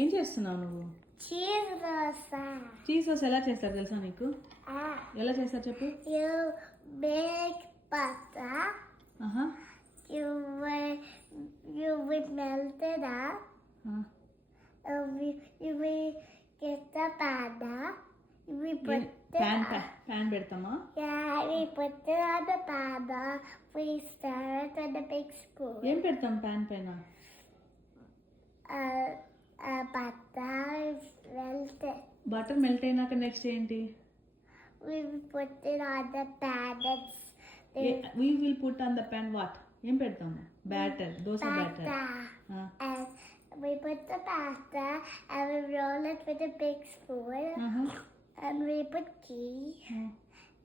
ఏం చేస్తున్నావు నువ్వు? చీజ్ దోస. చీజ్ దోస ఎలా చేస్తారు తెలుసా నీకు? ఎలా చేస్తారు చెప్పు. You make butter. You will melt it up. You will get the pan. We put pan పెడతామా? Yeah, we put it on the pan. We stir it with a big spoon. ఏం పెడతాం pan పైన? Butter is melted. Butter melt అయినాక next ఏంటి? We will put it on the pan. We will put on the pan what? ఏం పెడతాము? Batter, dosa batter. And we put the pasta and we roll it with a big spoon. And we put ghee.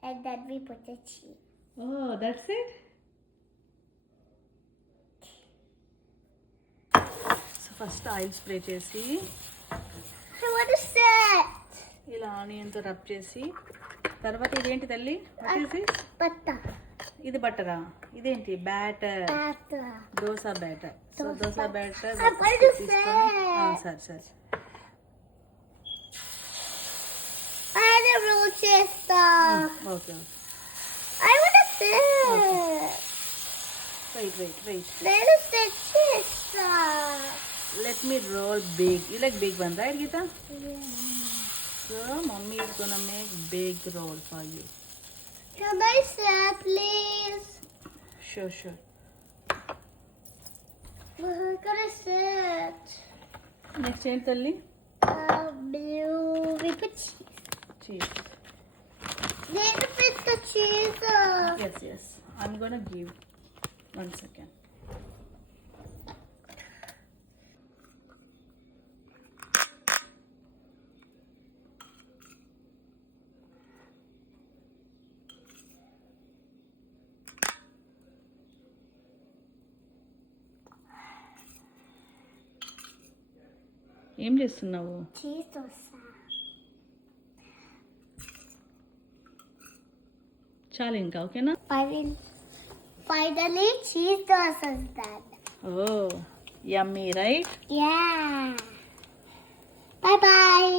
And then we put the cheese. Oh, that's it? So first oil spray చేసి What is that? ఇలా ఆనియన్తో rub చేసి తర్వాత ఇదేంటి తల్లి? What is this? Butter. ఇది బట్టరా? ఇదేంటి? Batter. Dosa batter. So dosa batter సరే సరే. I roll చేస్తా. Okay. I want to sit. Wait. Let us చేస్తా. Let me roll big. You like big one, right, Geeta? Yeah. So, mommy is gonna make big roll for you. Can I sit, please? Sure. Can I sit? Next ఏంటి తల్లి? We put cheese. Cheese. Then we put the cheese. Yes. I'm gonna give 1 second. ఏం చేస్తున్నావు? Cheese dosa. చాలు ఇంకా ఓకేనా? Finally cheese dosa is done. Oh, yummy, right? Yeah. Bye.